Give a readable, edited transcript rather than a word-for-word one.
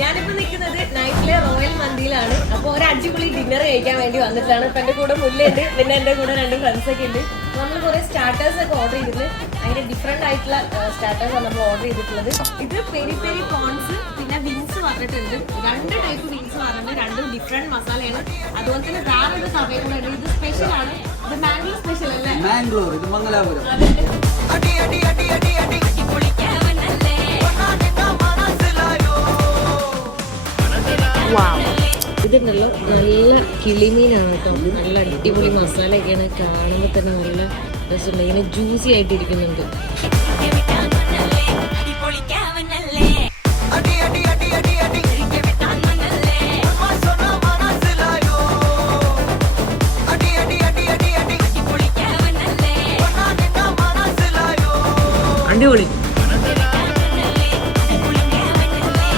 ഞാനിപ്പോ നിൽക്കുന്നത് നൈറ്റിലെ റോയൽ മന്തിയിലാണ്. അപ്പോൾ ഒരു അടിപൊളി ഡിന്നർ കഴിക്കാൻ വേണ്ടി വന്നിട്ടാണ്. ഇപ്പൊ എന്റെ കൂടെ മുല്ലുണ്ട്, പിന്നെ എന്റെ കൂടെ 2 ഫ്രണ്ട്സ് ഒക്കെ ഉണ്ട്. നമ്മൾ കുറെ സ്റ്റാർട്ടേഴ്സ് ഒക്കെ ഓർഡർ ചെയ്തിട്ട് ഭയങ്കര ഡിഫറെന്റ് ആയിട്ടുള്ള സ്റ്റാർട്ടേഴ്സ് ആണ് നമ്മൾ ഓർഡർ ചെയ്തിട്ടുള്ളത്. ഇത് പെരി പെരി പ്രോൺസ്, പിന്നെ വിങ്സ് പറഞ്ഞിട്ടുണ്ട്. 2 ടൈപ്പ് വിങ്സ് പറഞ്ഞിട്ടുണ്ട്. 2 ഡിഫറെന്റ് മസാലയാണ്. അതുപോലെ തന്നെ വേറൊരു കറികളുണ്ട്. ഇത് സ്പെഷ്യൽ ആണ്. ഇത് മാംഗ്ലൂർ സ്പെഷ്യൽ അല്ലേ? മാംഗ്ലൂർ, ഇത് മംഗലാപുരം. ഇതുണ്ടല്ലോ നല്ല കിളിമീനാണ് കേട്ടോ. നല്ല അടിപൊളി മസാലയൊക്കെയാണ്. കാണുമ്പോൾ തന്നെ നല്ല രസമുണ്ട്. ഇങ്ങനെ ജ്യൂസി ആയിട്ടിരിക്കുന്നുണ്ട്.